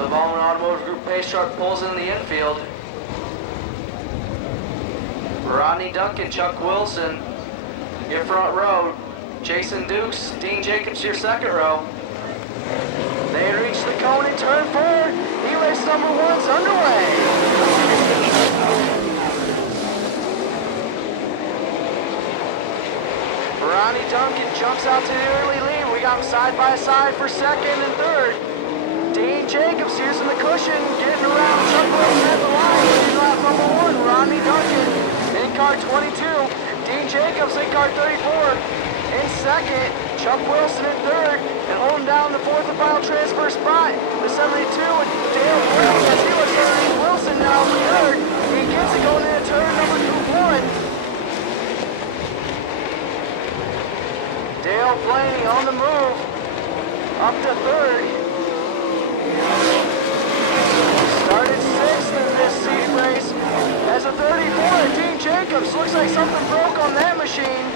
The Bowman Automotive Group pace truck pulls into the infield. Rodney Duncan, Chuck Wilson, your front row. Jason Dukes, Dean Jacobs, your second row. They reach the cone in turn 4. E-race number 1's underway. Ronnie Duncan jumps out to the early lead. We got him side by side for second and third. Dean Jacobs using the cushion, getting around Chuck Wilson at the line. Leading lap number 1, Ronnie Duncan in car 22. Dean Jacobs in car 34. In second, Chuck Wilson in third, and holding down the fourth and final transfer spot. The 72 and Dale Blaney as he looks underneath Wilson now in third. He gets it going into turn number 1. Dale Blaney on the move, up to third. Started 6th in this seed race as a 34, Dean Jacobs. Looks like something broke on that machine.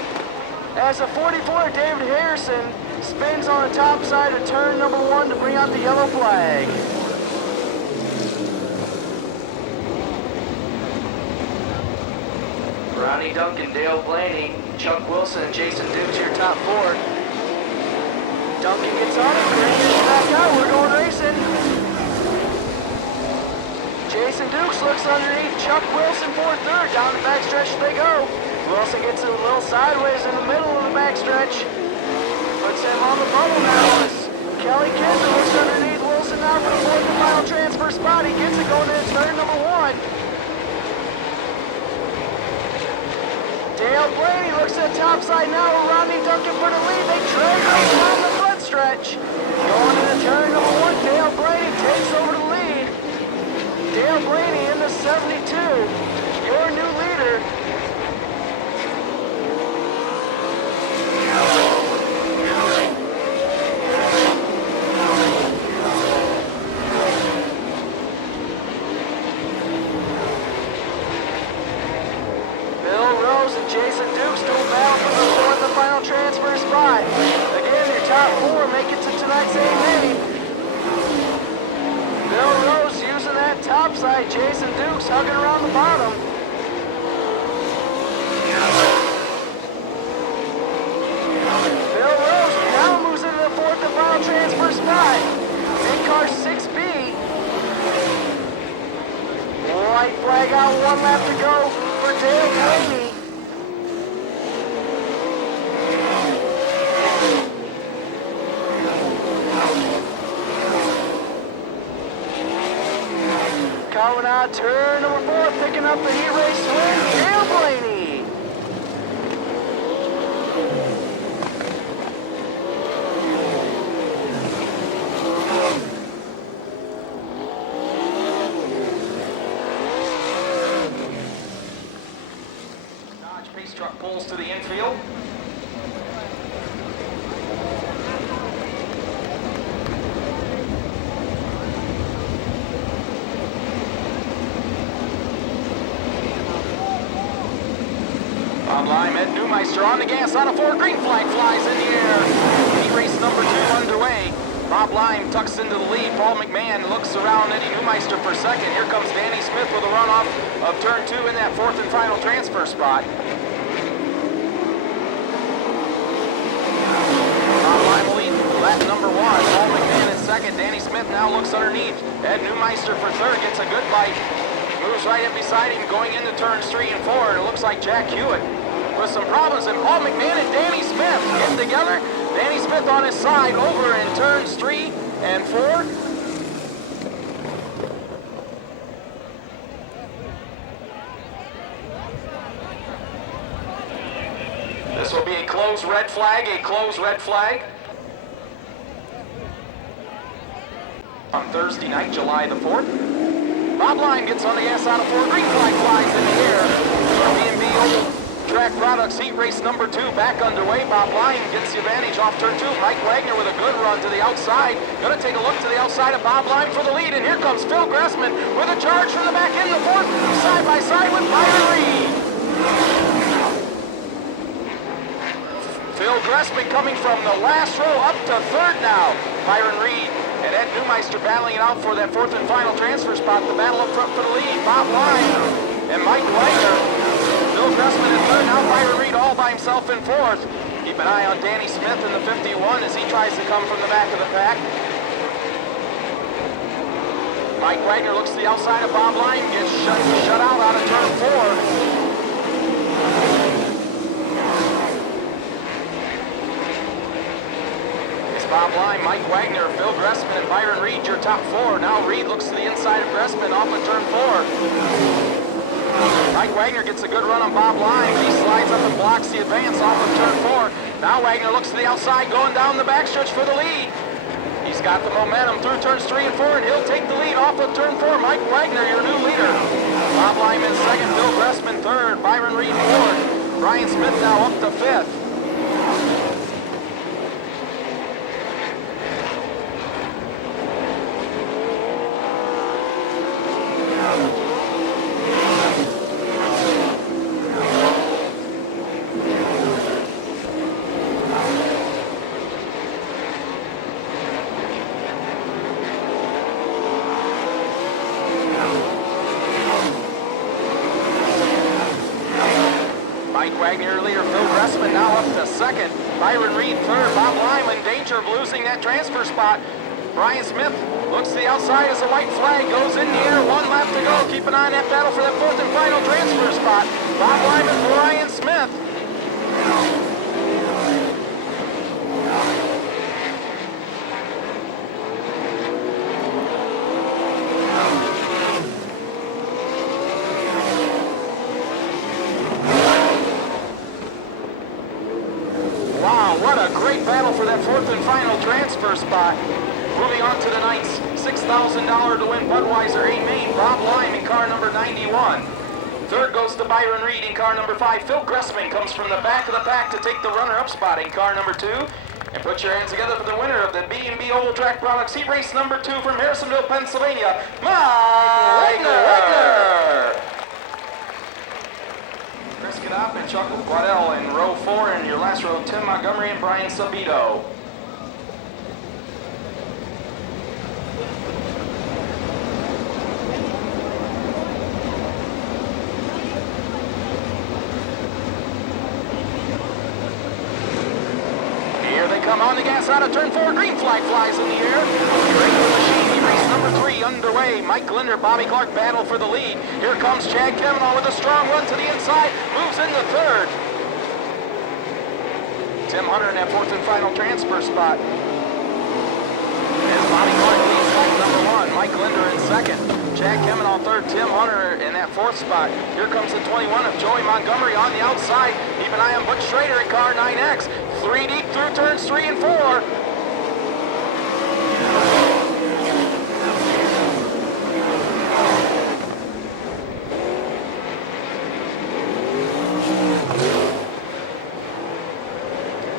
As a 44, David Harrison spins on the top side of turn number 1 to bring out the yellow flag. Ronnie Duncan, Dale Blaney, Chuck Wilson, and Jason Dukes, your top 4. Duncan gets on it, Green back out, we're going racing. Jason Dukes looks underneath Chuck Wilson for third, down the backstretch they go. Wilson gets a little sideways in the middle of the backstretch. Puts him on the bubble now as Kelly Kinder looks underneath Wilson now for the fourth and final transfer spot. He gets it going into turn number 1. Dale Blaney looks at top side now with Rodney Duncan for the lead. They drag right down the front stretch. Going into turn number 1, Dale Blaney takes over the lead. Dale Blaney in the 72, your new leader. Jason Dukes still battle for the fourth and final transfer spot. Again, your top 4 make it to tonight's 8-8. Bill Rose using that top side. Jason Dukes hugging around the bottom. Bill Rose now moves into the fourth and final transfer spot. In car 6B. White flag out, 1 lap to go for Dale Blaney. Coming out, turn number 4, picking up the heat race win, Dale Blaney. Dodge pace truck pulls to the infield. Line, Ed Newmeister on the gas out of 4. Green flag flies in the air. Heat race number 2 underway. Bob Lime tucks into the lead. Paul McMahon looks around Eddie Newmeister for second. Here comes Danny Smith with a runoff of turn 2 in that fourth and final transfer spot. Bob Lime lead lap number 1. Paul McMahon in second. Danny Smith now looks underneath. Ed Newmeister for third. Gets a good bite. Moves right up beside him going into turns 3 and 4. And it looks like Jack Hewitt with some problems, and Paul McMahon and Danny Smith getting together. Danny Smith on his side over in turns 3 and 4. This will be a closed red flag, on Thursday night, July the 4th. Bob Lime gets on the gas out of 4. Green flag flies in the air. B&B Oval Track Products heat race number 2 back underway. Bob Lime gets the advantage off turn 2. Mike Wagner with a good run to the outside. Going to take a look to the outside of Bob Lime for the lead. And here comes Phil Gressman with a charge from the back in the 4th. Side by side with Byron Reed. Phil Gressman coming from the last row up to 3rd now. Byron Reed and Ed Brad Newmeister battling it out for that fourth and final transfer spot. The battle up front for the lead. Bob Line and Mike Wagner. Bill Gressman in third. Now Byron Reed all by himself in fourth. Keep an eye on Danny Smith in the 51 as he tries to come from the back of the pack. Mike Wagner looks to the outside of Bob Line, gets shut out of turn 4. Bob Line, Mike Wagner, Phil Gressman, and Byron Reed, your top 4. Now Reed looks to the inside of Gressman off of turn 4. Mike Wagner gets a good run on Bob Line. He slides up and blocks the advance off of turn 4. Now Wagner looks to the outside, going down the backstretch for the lead. He's got the momentum through turns 3 and 4, and he'll take the lead off of turn 4. Mike Wagner, your new leader. Bob Lyman second, Phil Gressman third, Byron Reed fourth. Brian Smith now up to 5th. Mike Wagner leader, Phil Gressman now up to 2nd. Byron Reed 3rd. Bob Lyman in danger of losing that transfer spot. Brian Smith looks to the outside as the white flag goes in the air. 1 lap to go. Keep an eye on that battle for that 4th and final transfer spot. Bob Lyman, Brian Smith. Wow, what a great battle for that 4th and final transfer spot. Moving on to the night's $6,000 to win Budweiser A Main. Bob Lyman in car number 91. Third goes to Byron Reed in car number 5. Phil Gressman comes from the back of the pack to take the runner-up spot in car number 2. And put your hands together for the winner of the B&B Oval Track Products Heat Race number 2 from Harrisonville, Pennsylvania, Mike Wagner. Chris Kadop and Chuck Waddell in row 4, and your last row, Tim Montgomery and Brian Sabito. Here they come on the gas out of turn 4. Green flag flies in the air. Great machine. Race number 3 underway. Mike Linder, Bobby Clark battle for the lead. Here comes Chad Kavanaugh with a strong run to the inside. Moves into 3rd. Tim Hunter in that 4th and final transfer spot. As Bobby Clark leads like number 1. Mike Linder in 2nd. Chad Kavanaugh 3rd. Tim Hunter in that 4th spot. Here comes the 21 of Joey Montgomery on the outside. Keep an eye on Butch Schrader in car 9X. 3 deep through turns 3 and 4.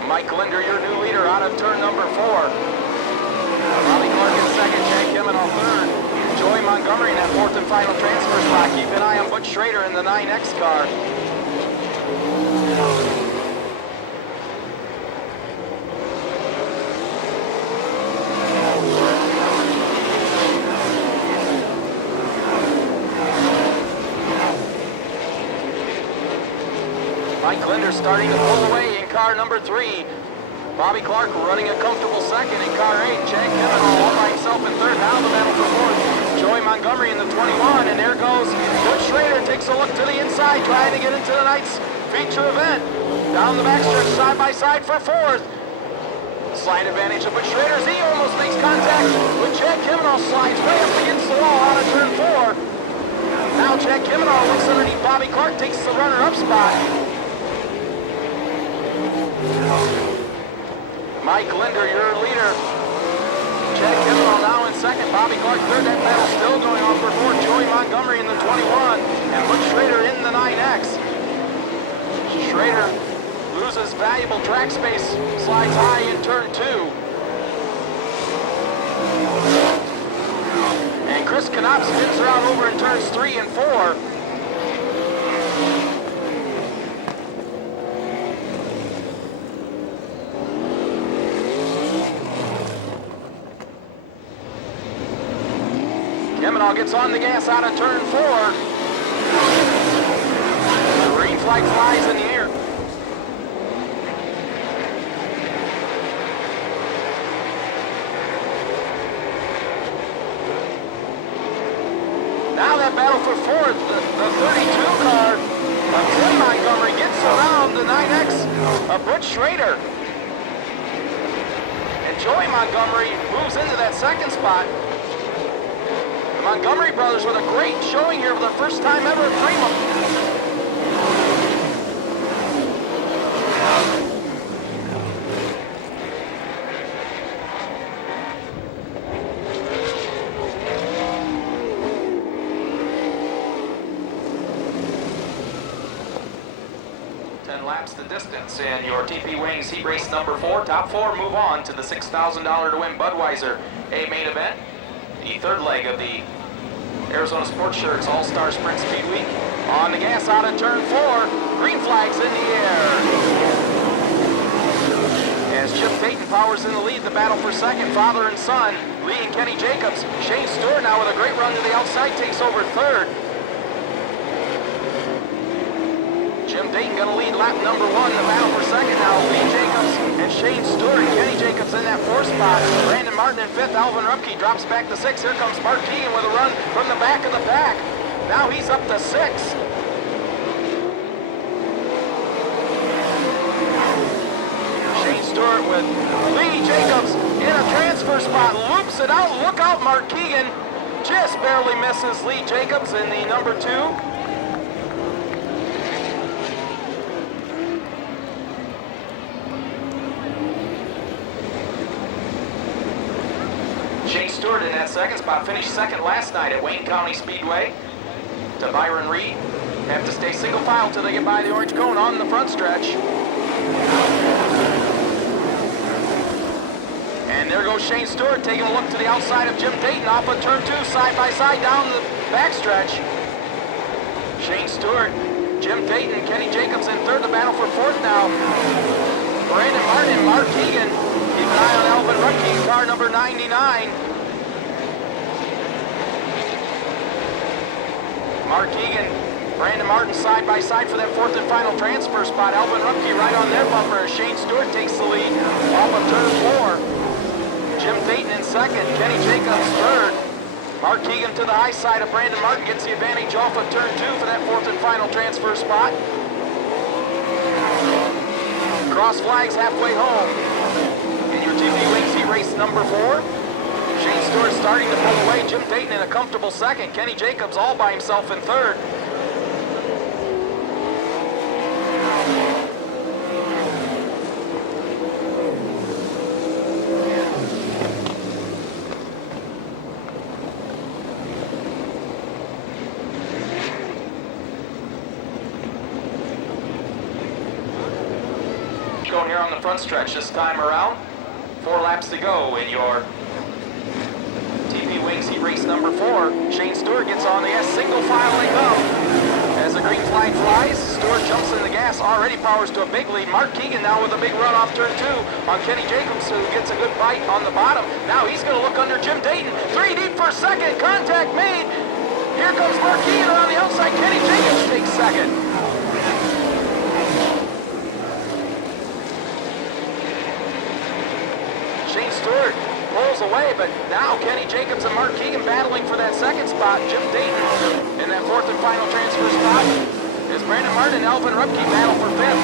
Mike Linder, your new leader, out of turn number 4. Bobby Clark in 2nd, Chad Kavanaugh 3rd. Joey Montgomery in that 4th and final transfer spot. Keep an eye on Butch Schrader in the 9X car. Mike Linder starting to pull away in car number 3. Bobby Clark running a comfortable 2nd in car 8. Chad Kavanaugh all by himself in 3rd. Now the battle for 4th. Joey Montgomery in the 21. And there goes Butch Schrader. Takes a look to the inside, trying to get into the night's feature event. Down the backstretch, side by side for 4th. Slight advantage of Butch Schrader as he almost makes contact with Chad Kavanaugh. Slides way up against the wall out of turn 4. Now Chad Kavanaugh looks underneath Bobby Clark, takes the runner-up spot. Mike Linder, your leader. Chad Kavanaugh now in 2nd. Bobby Clark 3rd. That battle still going on for 4th. Joey Montgomery in the 21. And Butch Schrader in the 9X. Schrader loses valuable track space. Slides high in turn 2. And Chris Knopf spins her out over in turns 3 and 4. Kemenau gets on the gas out of turn 4. The green flag flies in the air. Now that battle for fourth, the 32 car of Tim Montgomery gets around the 9X of Butch Schrader. And Joey Montgomery moves into that second spot. The Montgomery brothers with a great showing here for the first time ever at Fremont. 10 laps the distance in your TP Wings Heat Race number 4. Top 4 move on to the $6,000 to win Budweiser A main event. The third leg of the Arizona Sports Shirts All-Star Sprint Speedweek. On the gas out of turn 4. Green flags in the air. As Chip Dayton powers in the lead, the battle for second, father and son, Lee and Kenny Jacobs. Shane Stewart now with a great run to the outside takes over third. Jim Dayton going to lead lap number 1 in the battle for second now. Lee Jacobs and Shane Stewart. Kenny Jacobs in that 4th spot. Brandon Martin in 5th. Alvin Rupke drops back to 6th. Here comes Mark Keegan with a run from the back of the pack. Now he's up to 6th. Shane Stewart with Lee Jacobs in a transfer spot. Loops it out. Look out, Mark Keegan. Just barely misses Lee Jacobs in the number 2. Shane Stewart in that second spot, finished second last night at Wayne County Speedway. To Byron Reed. Have to stay single file till they get by the orange cone on the front stretch. And there goes Shane Stewart taking a look to the outside of Jim Dayton off of turn 2, side by side down the backstretch. Shane Stewart, Jim Dayton, Kenny Jacobs in third, the battle for fourth now. Brandon Martin, Mark Keegan. Keep an eye on Alvin Rupke, car number 99. Mark Keegan, Brandon Martin side by side for that 4th and final transfer spot. Alvin Rupke right on their bumper. Shane Stewart takes the lead off of turn 4. Jim Dayton in second, Kenny Jacobs third. Mark Keegan to the high side of Brandon Martin gets the advantage off of turn 2 for that 4th and final transfer spot. Cross flags halfway home. In your TP Wings Heat Race number 4. Shane Stewart starting to pull away. Jim Dayton in a comfortable second. Kenny Jacobs all by himself in third. Going here on the front stretch this time around. 4 laps to go in your TP Wings Heat Race number 4. Shane Stewart gets on the gas, single file they come. As the green flag flies, Stewart jumps in the gas, already powers to a big lead. Mark Keegan now with a big run off turn 2 on Kenny Jacobs, who gets a good bite on the bottom. Now he's going to look under Jim Dayton. 3 deep for second, contact made. Here comes Mark Keegan around the outside. Kenny Jacobs takes second. Shane Stewart pulls away, but now Kenny Jacobs and Mark Keegan battling for that second spot. Jim Dayton in that 4th and final transfer spot. As Brandon Martin and Alvin Rupke battle for 5th.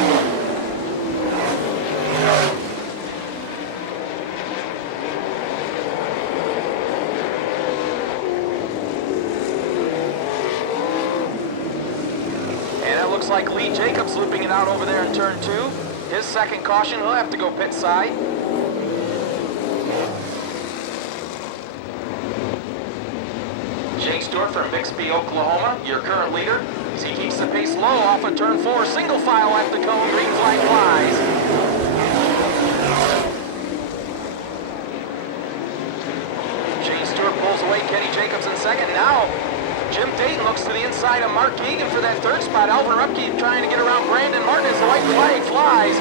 And it looks like Lee Jacobs looping it out over there in turn 2. His second caution, he'll have to go pit side. Shane Stewart from Bixby, Oklahoma, your current leader. As he keeps the pace low off of turn 4, single file at the cone, green flag flies. Shane Stewart pulls away, Kenny Jacobs in second. Now, Jim Dayton looks to the inside of Mark Keegan for that third spot. Alvin Rupke trying to get around Brandon Martin as the white flag flies.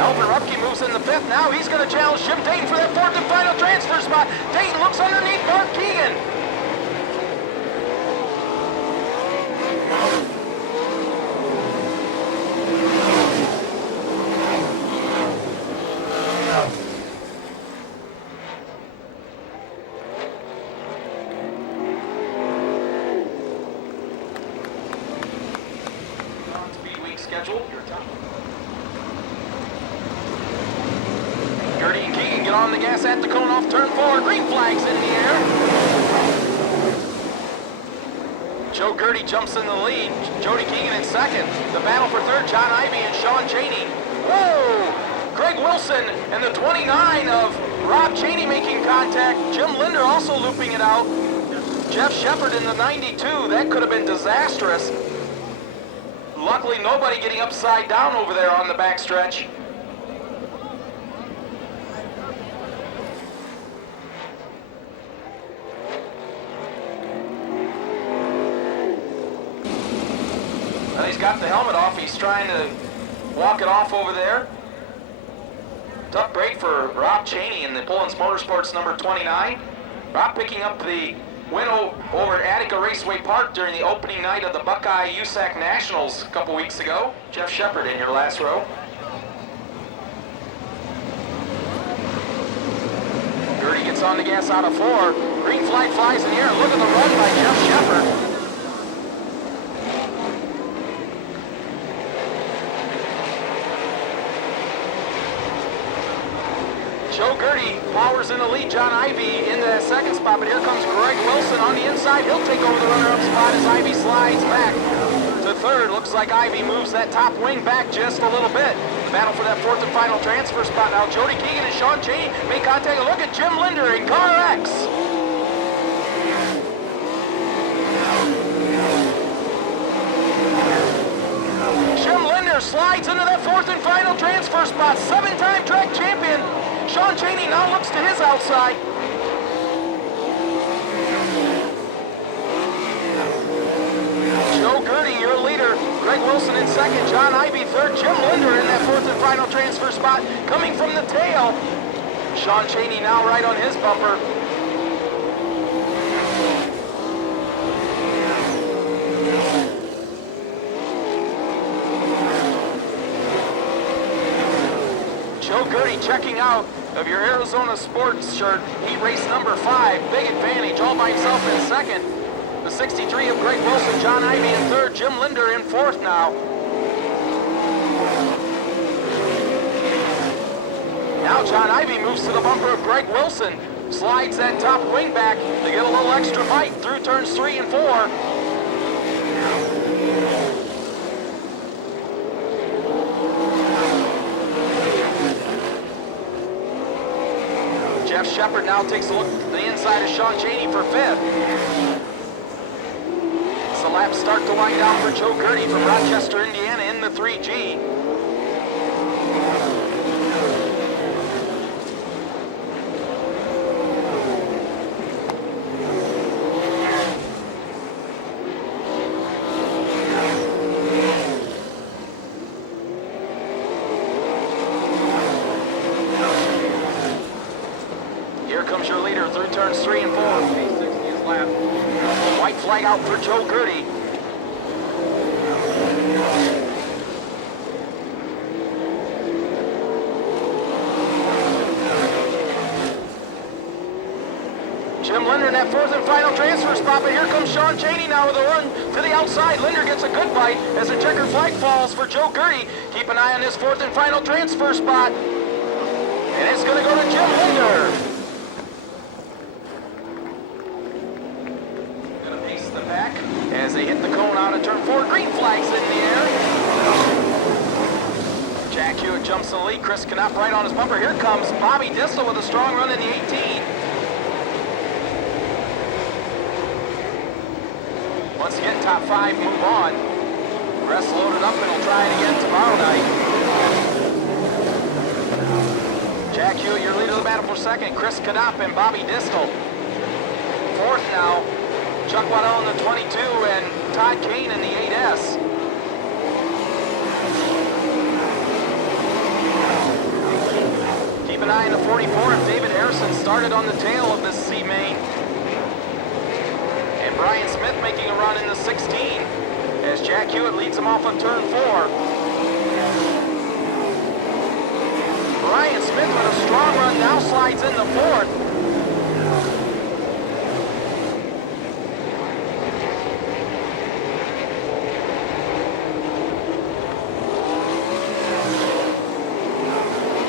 Alvin Rupke moves in the 5th. Now he's going to challenge Jim Dayton for that 4th and final transfer spot. Dayton looks underneath Mark Keegan. Speedweek schedule. Your time. Gertie and Keegan get on the gas at the cone off turn 4. Green flags in the air. Joe Gertie jumps in the lead. Jody Keegan in 2nd. The battle for 3rd, John Ivey and Sean Chaney. Whoa! Greg Wilson and the 29 of Rob Chaney making contact. Jim Linder also looping it out. Jeff Shepard in the 92. That could have been disastrous. Luckily, nobody getting upside down over there on the backstretch. And he's got the helmet off. He's trying to walk it off over there. Tough break for Rob Chaney in the Pullins Motorsports number 29. Rob picking up the win over at Attica Raceway Park during the opening night of the Buckeye USAC Nationals a couple weeks ago. Jeff Shepard in your last row. Gertie gets on the gas out of 4. Green flag flies in the air. Look at the run by Jeff Shepard. Joe Gertie powers in the lead. John Ivey in the 2nd spot, but here comes Greg Wilson on the inside. He'll take over the runner-up spot as Ivey slides back to 3rd. Looks like Ivey moves that top wing back just a little bit. Battle for that 4th and final transfer spot. Now Jody Keegan and Sean Chaney make contact. A look at Jim Linder in Car X. Jim Linder slides into that 4th and final transfer spot. 7-time track champion. Sean Chaney now looks to his outside. Joe Gertie, your leader. Greg Wilson in 2nd. John Ivey 3rd. Jim Linder in that 4th and final transfer spot. Coming from the tail. Sean Chaney now right on his bumper. Joe Gertie checking out of your Arizona Sports shirt. Heat race number 5. Big advantage all by himself in 2nd. The 63 of Greg Wilson. John Ivey in 3rd. Jim Linder in 4th now. Now John Ivey moves to the bumper of Greg Wilson. Slides that top wing back to get a little extra bite through turns 3 and 4. Jeff Shepard now takes a look at the inside of Sean Chaney for 5th. It's the lap start to wind down for Joe Gertie from Rochester, Indiana in the 3G. Here comes your leader through turns 3 and 4. 60th lap. White flag out for Joe Gertie. Jim Linder in that 4th and final transfer spot, but here comes Sean Chaney now with a run to the outside. Linder gets a good bite as the checker flag falls for Joe Gertie. Keep an eye on this 4th and final transfer spot. And it's going to go to Jim Linder. As they hit the cone out of turn 4, green flags in the air. Jack Hewitt jumps in the lead. Chris Knapp right on his bumper. Here comes Bobby Distel with a strong run in the 18. Once again, top 5 move on. Rest loaded up and will try it again tomorrow night. Jack Hewitt, your leader of the battle for 2nd. Chris Knapp and Bobby Distel. 4th now. Chuck Waddell in the 22 and Todd Kane in the 8S. 09 to 44, and David Harrison started on the tail of this C main. And Brian Smith making a run in the 16 as Jack Hewitt leads him off of turn 4. Brian Smith with a strong run now slides into 4th.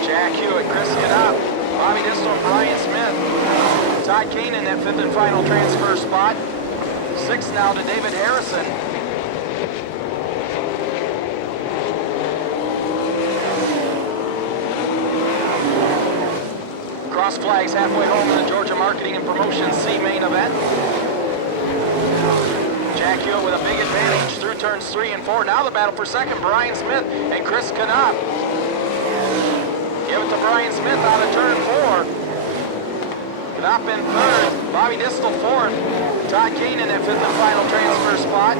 Jack Hewitt, Chris Knopf, Bobby Distel, and Brian Smith. Todd Kane in that 5th and final transfer spot. 6th now to David Harrison. Cross flags halfway home in the Georgia Marketing and Promotion C main event. Jack Hewitt with a big advantage through turns 3 and 4. Now the battle for 2nd, Brian Smith and Chris Knopf. Give it to Brian Smith out of turn 4. Knopf in 3rd, Bobby Distel 4th. Todd Kane in that 5th and final transfer spot.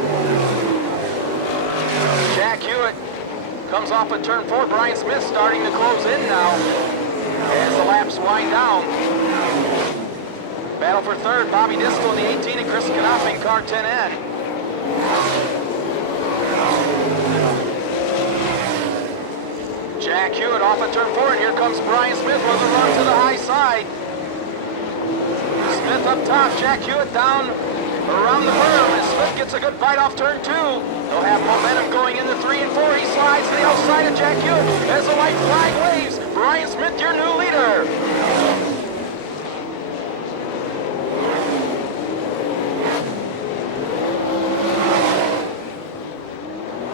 Jack Hewitt comes off of turn 4. Brian Smith starting to close in now as the laps wind down. Battle for 3rd, Bobby Distel in the 18 and Chris Knopf in car 10N. Jack Hewitt off of turn 4, and here comes Brian Smith with a run to the high side. Smith up top, Jack Hewitt down around the berm, and Smith gets a good bite off turn 2. They'll have momentum going into 3 and 4. He slides to the outside of Jack Hewitt as the white flag waves. Brian Smith, your new leader.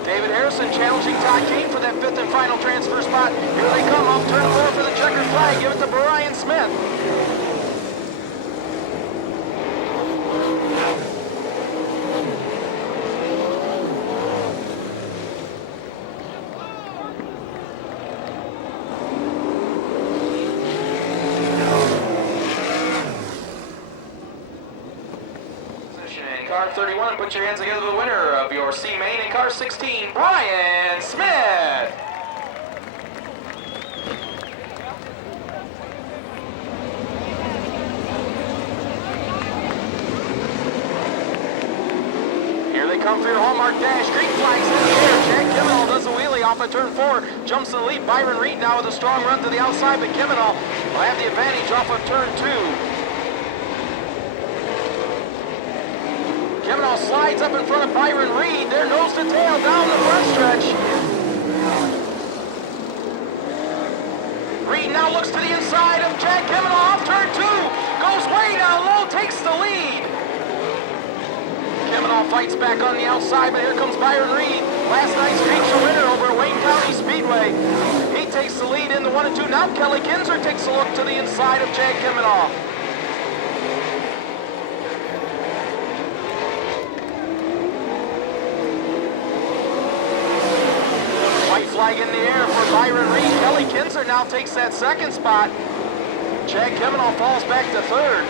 David Harrison challenging Todd Kane for that 5th and final transfer spot. Here they come off turn 4 for the checkered flag. Give it to Brian Smith. Car 31, put your hands together to the winner of your C main in car 16, Brian Smith. Here they come for your Hallmark dash. Green flags in the air. Jack Kimmel does a wheelie off of turn 4. Jumps in the lead. Byron Reed now with a strong run to the outside, but Kimmel will have the advantage off of turn 2. Kimmel slides up in front of Byron Reed. They're nose to tail down the front stretch. Reed now looks to the inside of Jack Kimmel off turn 2. Goes way down low, takes the lead. Kimmel fights back on the outside, but here comes Byron Reed. Last night's feature winner over at Wayne County Speedway. He takes the lead in the 1 and 2. Now Kelly Kinzer takes a look to the inside of Jack Kimmel. Flag in the air for Byron Reed. Kelly Kinzer now takes that 2nd spot. Chad Kimmel falls back to 3rd.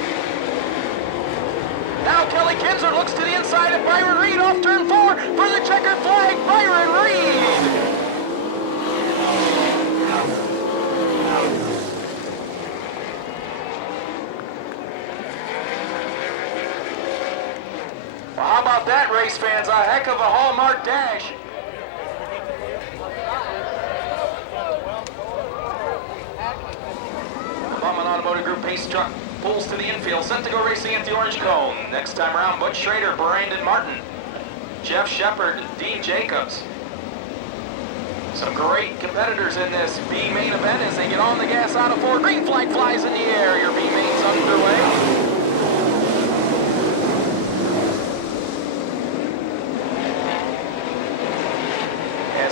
Now Kelly Kinzer looks to the inside of Byron Reed off turn 4 for the checkered flag. Byron Reed. Well, how about that, race fans? A heck of a Hallmark dash. Automotive Group pace truck pulls to the infield, sent to go racing at the orange cone. Next time around, Butch Schrader, Brandon Martin, Jeff Shepard, Dean Jacobs. Some great competitors in this B main event as they get on the gas out of 4. Green flag flies in the air. Your B main's underway.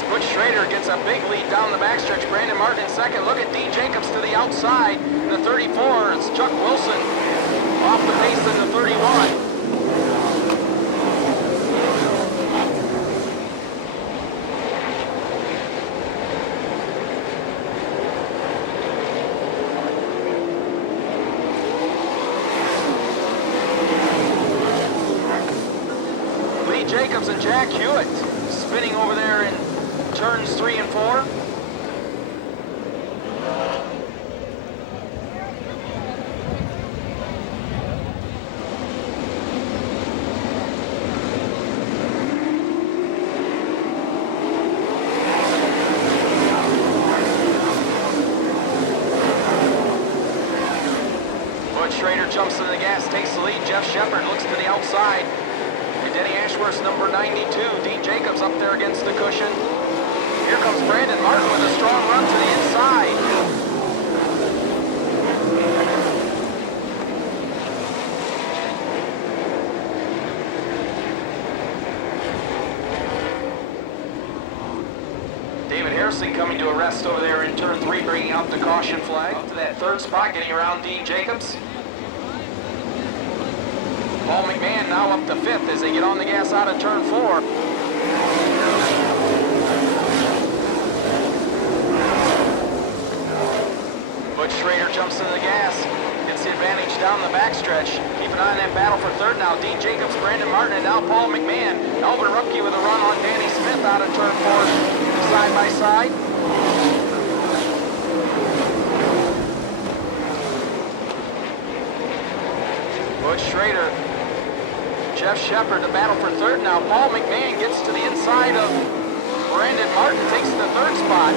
Butch Schrader gets a big lead down the backstretch. Brandon Martin in 2nd. Look at Dean Jacobs to the outside. The 34, it's Chuck Wilson off the pace in the 31. Lee Jacobs and Jack Hewitt spinning over there in turns 3 and 4. Schrader jumps into the gas, takes the lead. Jeff Shepard looks to the outside. And Denny Ashworth's number 92. Dean Jacobs up there against the cushion. Here comes Brandon Martin with a strong run to the inside. Coming to a rest over there in turn 3, bringing out the caution flag. Up to that third spot, getting around Dean Jacobs. Paul McMahon now up to 5th as they get on the gas out of turn 4. Butch Schrader jumps into the gas, gets the advantage down the backstretch. Keep an eye on that battle for third now. Dean Jacobs, Brandon Martin, and now Paul McMahon. Elvin Rupke with a run on Danny Smith out of turn 4. Side by side. Butch Schrader, Jeff Shepard, the battle for third now. Paul McMahon gets to the inside of Brandon Martin, takes the third spot.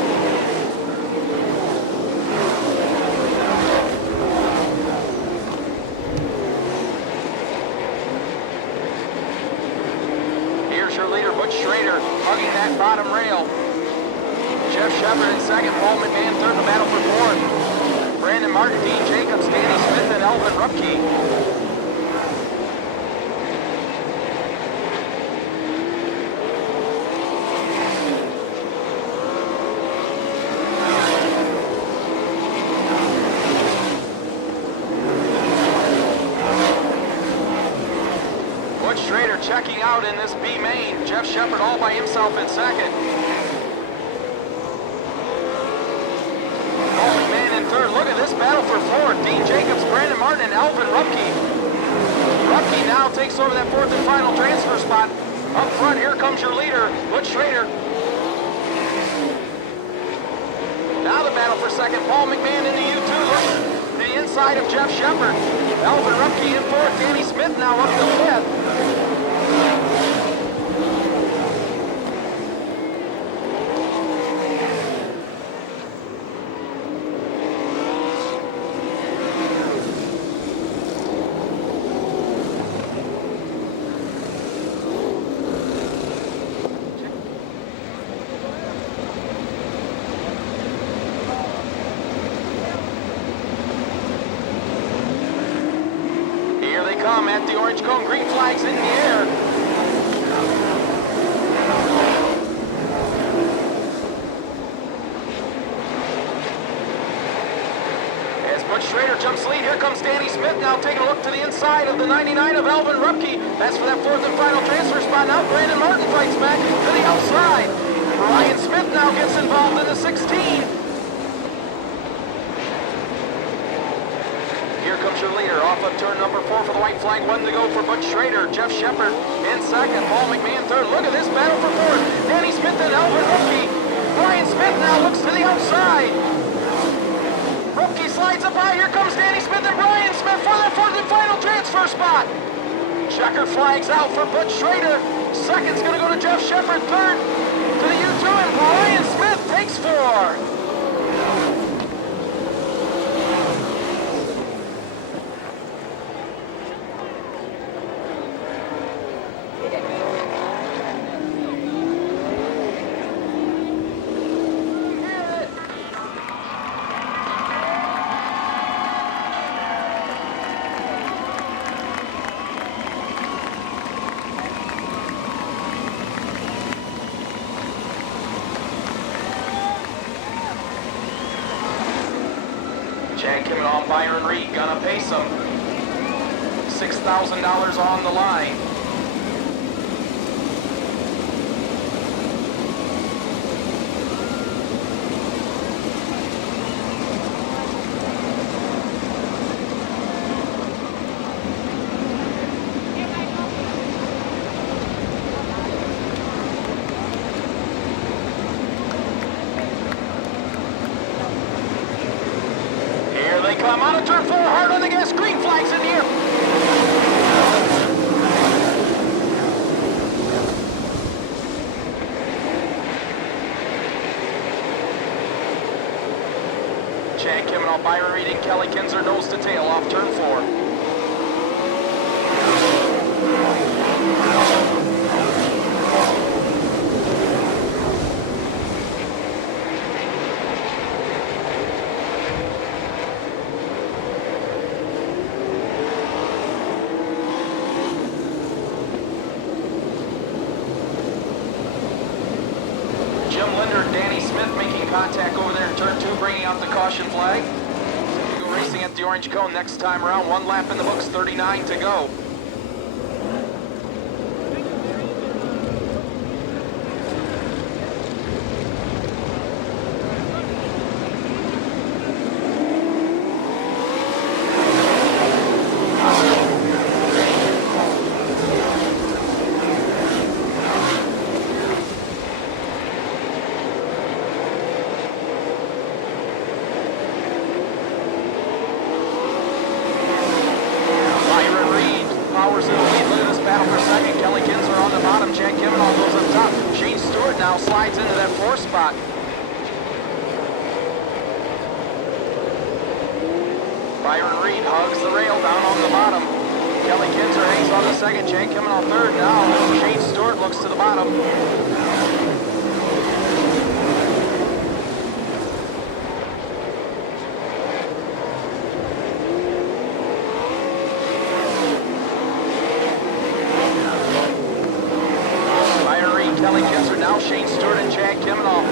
Here's your leader, Butch Schrader, hugging that bottom rail. Jeff Shepard in second, Paul McMahon third, the battle for fourth. Brandon Martin, Dean Jacobs, Danny Smith, and Elvin Rupke. Butch Schrader checking out in this B main. Jeff Shepard all by himself in second. Third. Look at this battle for fourth. Dean Jacobs, Brandon Martin, and Elvin Rupke. Rupke now takes over that fourth and final transfer spot. Up front, here comes your leader, Butch Schrader. Now the battle for second. Paul McMahon in the U2. Look to the inside of Jeff Shepard. Elvin Rupke in fourth. Danny Smith now up to fifth. At the orange cone, green flags in the air. As Butch Schrader jumps lead, here comes Danny Smith now taking a look to the inside of the 99 of Elvin Rupke. That's for that fourth and final transfer spot. Now Brandon Martin fights back to the outside. Ryan Smith now gets involved in the 16. Here comes your leader, off of turn number 4 for the white flag, 1 to go for Butch Schrader. Jeff Shepard in second, Paul McMahon third. Look at this battle for fourth. Danny Smith and Elvin Rupke. Ryan Smith now looks to the outside. Rupke slides up high. Here comes Danny Smith and Brian Smith for the fourth and final transfer spot. Checker flags out for Butch Schrader. Second's going to go to Jeff Shepard. Third to the U2, and Brian Smith takes 4. Chad Kimmon on Byron Reed, gonna pace him. $6,000 on the line. Come out of turn 4, hard on the gas, green flags in the air. Chad Kimmon, Byron Byron Reed and Kelly Kinzer nose to tail off turn 4. Contact over there in turn 2, bringing out the caution flag. Go racing at the orange cone next time around. 1 lap in the books, 39 to go. Byron Reed hugs the rail down on the bottom. Kelly Kinzer hangs on the second. Jake coming on third now. Shane Stewart looks to the bottom. Byron Reed, Kelly Kinzer, now Shane Stewart and Chad Kimmel.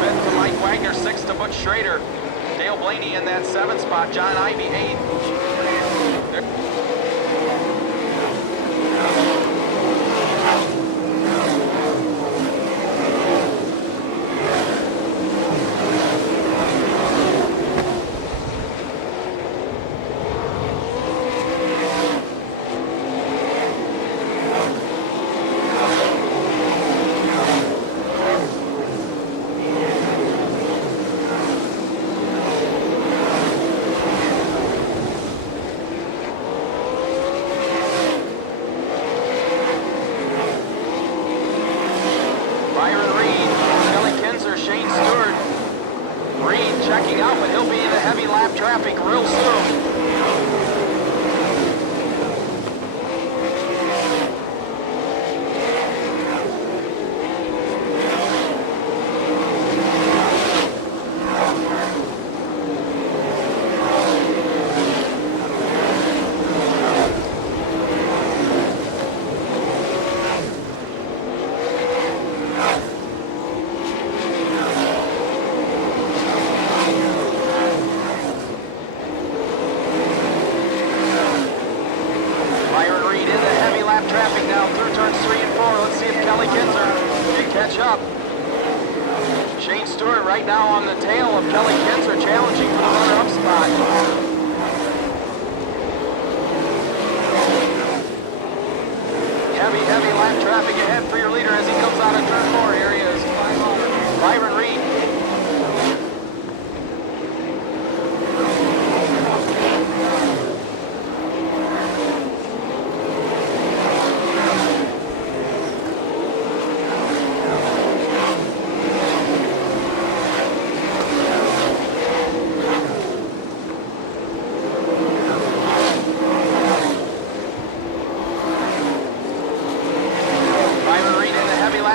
Fifth to Mike Wagner, sixth to Butch Schrader. Dale Blaney in that 7th spot, John Ivey 8th. Checking out, but he'll be in the heavy lap traffic real soon. Traffic now through turns 3 and 4. Let's see if Kelly Kinzer can catch up. Shane Stewart right now on the tail of Kelly Kinzer, challenging for the runner-up spot. Heavy lap traffic ahead for your leader as he comes out of turn 4. Here he is, Byron Reed.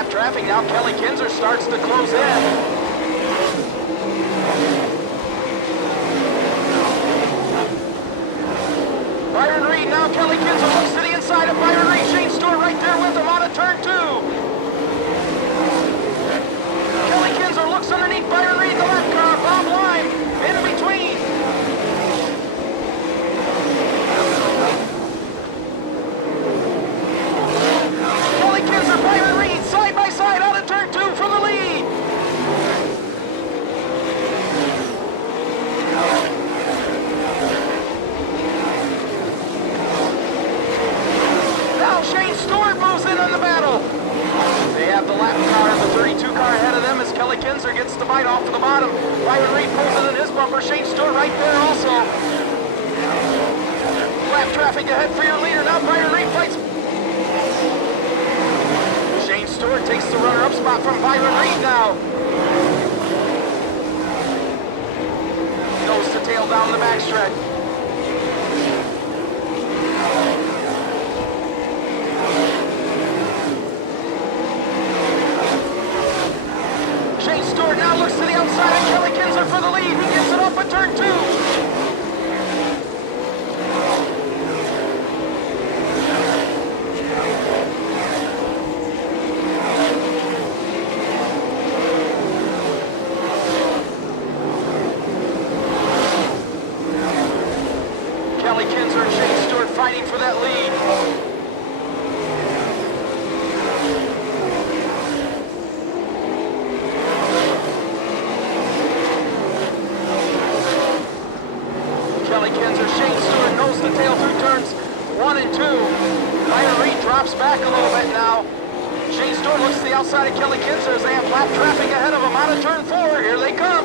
Traffic now. Kelly Kinzer starts to close in. Byron Reed now. Kelly Kinzer looks to the inside of Byron Reed. Shane Stewart right there with him on a turn 2. Kelly Kinzer looks underneath Byron Reed, the left car. Bob Lime in between. Kelly Kinzer, Byron Reed, side by side out of turn 2 for the lead. Now Shane Stewart moves in on the battle. They have the lap car and the 32 car ahead of them as Kelly Kinzer gets the bite off of the bottom. Byron Reed pulls it in his bumper. Shane Stewart right there also. Lap traffic ahead for your leader. Now Byron Reed fights. Stewart takes the runner-up spot from Byron Reed now. tail down the backstretch. Shane Stewart now looks to the outside of Kelly Kinsler for the lead. He gets it off at turn 2. Kelly Kinsler and Shane Stewart fighting for that lead. Kelly Kinsler, Shane Stewart nose to tail through turns 1 and 2. Byron Reed drops back a little bit now. Shane Stewart looks to the outside of Kelly Kinsler as they have lap traffic ahead of him out of turn 4. Here they come.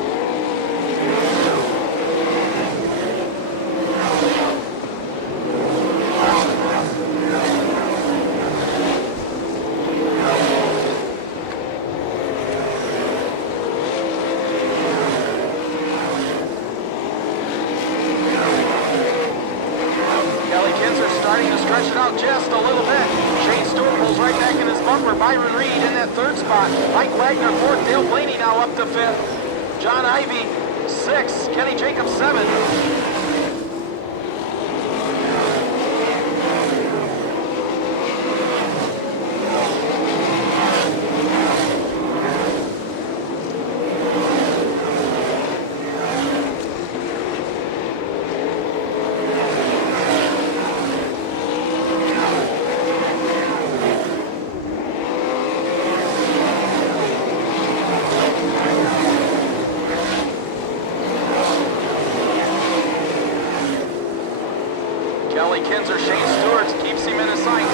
Starting to stretch it out just a little bit. Shane Stewart pulls right back in his bumper. Byron Reed in that 3rd spot. Mike Wagner 4th. Dale Blaney now up to 5th. John Ivey 6th. Kenny Jacobs 7th. Kelly Kinsler, Shane Stewart keeps him in his sight.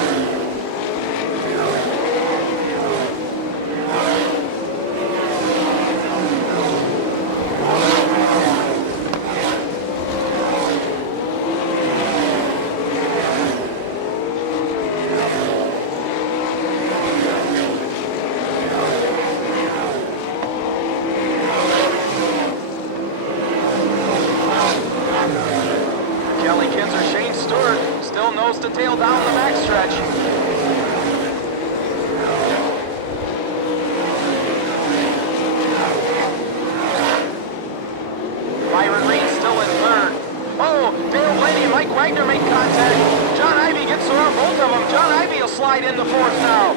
Kelly Kinsler, Shane Stewart still nose to tail down the backstretch. Byron Reed still in 3rd. Oh, Dale Blaney and Mike Wagner make contact. John Ivey gets around both of them. John Ivey will slide into 4th now.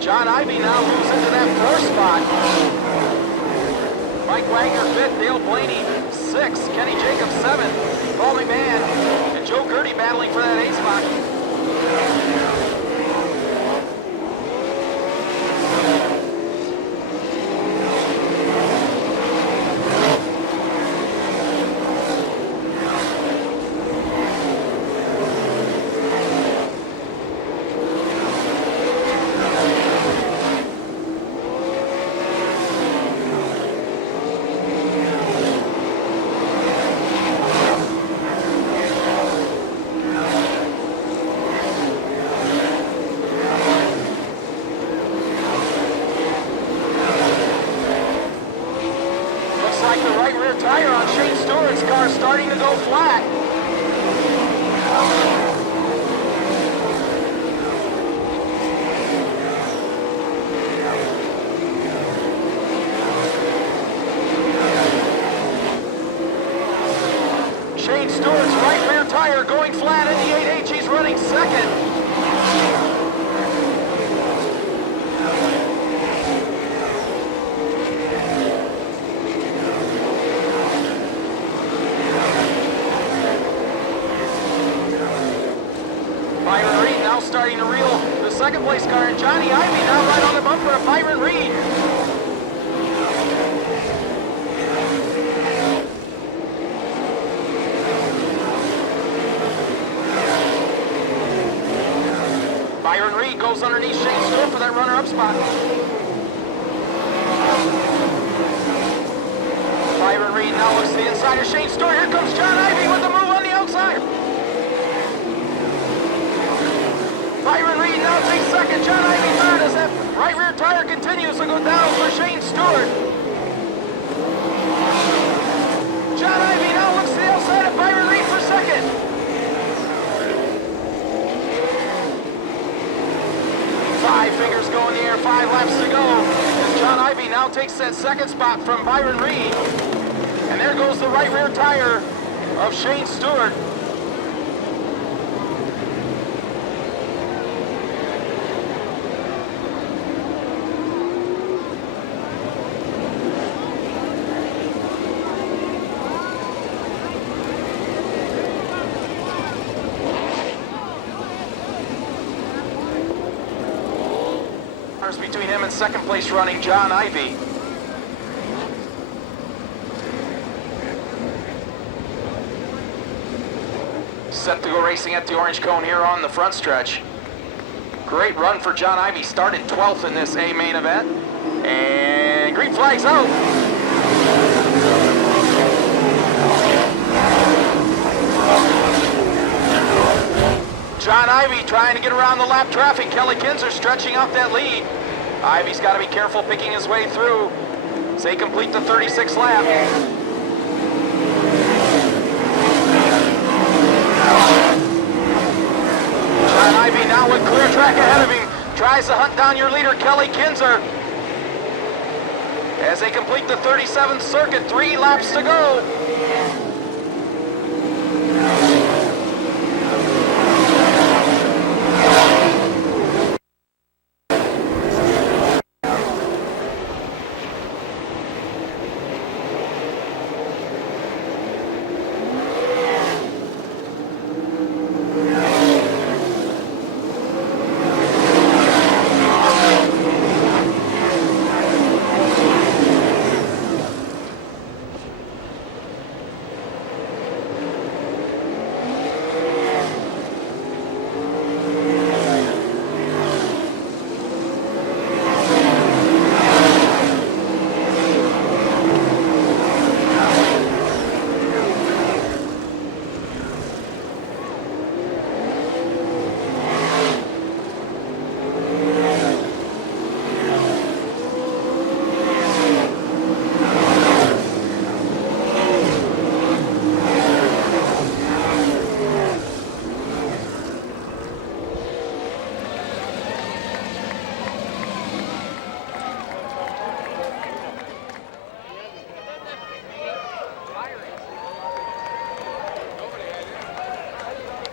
John Ivey now moves into that 4th spot. Mike Wagner 5th, Dale Blaney 6th, Kenny Jacobs 7th, Paul McMahon and Joe Gertie battling for that 8th spot. Like the right rear tire on Shane Stewart's car starting to go flat. Shane Stewart's right rear tire going flat in the 8H. He's running 2nd. Byron Reed now starting to reel the 2nd place car, and Johnny Ivey now right on the bumper of Byron Reed. Byron Reed goes underneath Shane Stewart for that runner-up spot. Byron Reed now looks to the inside of Shane Stewart. Here comes John Ivey with the move on the outside. second, John Ivy third as that right rear tire continues to go down for Shane Stewart. John Ivy now looks to the outside of Byron Reed for second. 5 fingers go in the air, 5 laps to go. As John Ivy now takes that second spot from Byron Reed. And there goes the right rear tire of Shane Stewart. Between him and second place running John Ivy. Set to go racing at the orange cone here on the front stretch. Great run for John Ivy. Started 12th in this A main event. And green flag's out. John Ivy trying to get around the lap traffic. Kelly Kinzer stretching out that lead. Ivy's got to be careful picking his way through as they complete the 36th lap. John Ivy now with clear track ahead of him. Tries to hunt down your leader, Kelly Kinzer. As they complete the 37th circuit, 3 laps to go.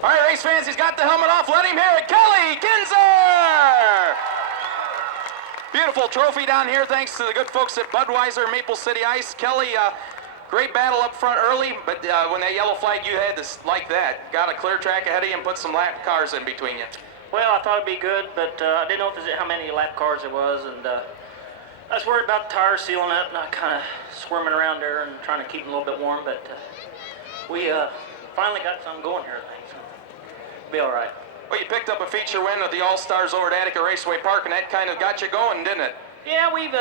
All right, race fans, he's got the helmet off. Let him hear it. Kelly Kinzer! Beautiful trophy down here, thanks to the good folks at Budweiser, Maple City Ice. Kelly, great battle up front early, but when that yellow flag, you had this like that. Got a clear track ahead of you and put some lap cars in between you. Well, I thought it'd be good, but I didn't know how many lap cars it was, and I was worried about the tires sealing up, and I kind of squirming around there and trying to keep them a little bit warm, but we finally got something going here, I think, so be all right. Well, you picked up a feature win of the All-Stars over at Attica Raceway Park, and that kind of got you going, didn't it? Yeah, we've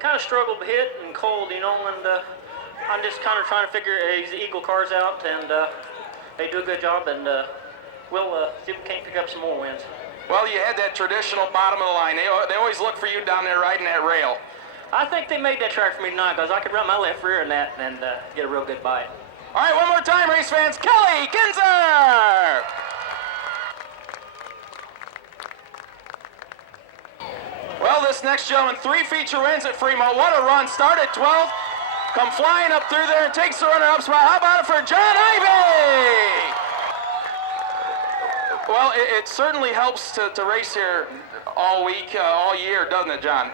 kind of struggled a bit and cold, you know, and I'm just kind of trying to figure these Eagle cars out, and they do a good job, and we'll see if we can't pick up some more wins. Well, you had that traditional bottom of the line. They always look for you down there riding that rail. I think they made that track for me tonight because I could run my left rear in that and get a real good bite. All right, one more time, race fans. Kelly Kinzer! Well, this next gentleman, 3 feature wins at Fremont. What a run. Started 12th, come flying up through there and takes the runner-up spot. How about it for John Ivy? Well, it certainly helps to race here all week, all year, doesn't it, John?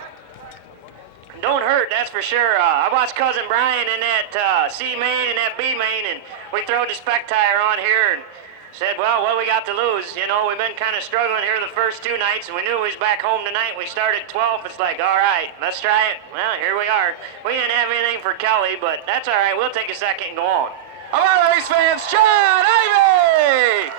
Don't hurt, that's for sure. I watched Cousin Brian in that C main and that B main, and we throwed the spec tire on here and said, well, what we got to lose? You know, we've been kind of struggling here the first 2 nights, and we knew we was back home tonight. We started 12th. It's like, all right, let's try it. Well, here we are. We didn't have anything for Kelly, but that's all right. We'll take a second and go on. How about it, race fans? John Ivy!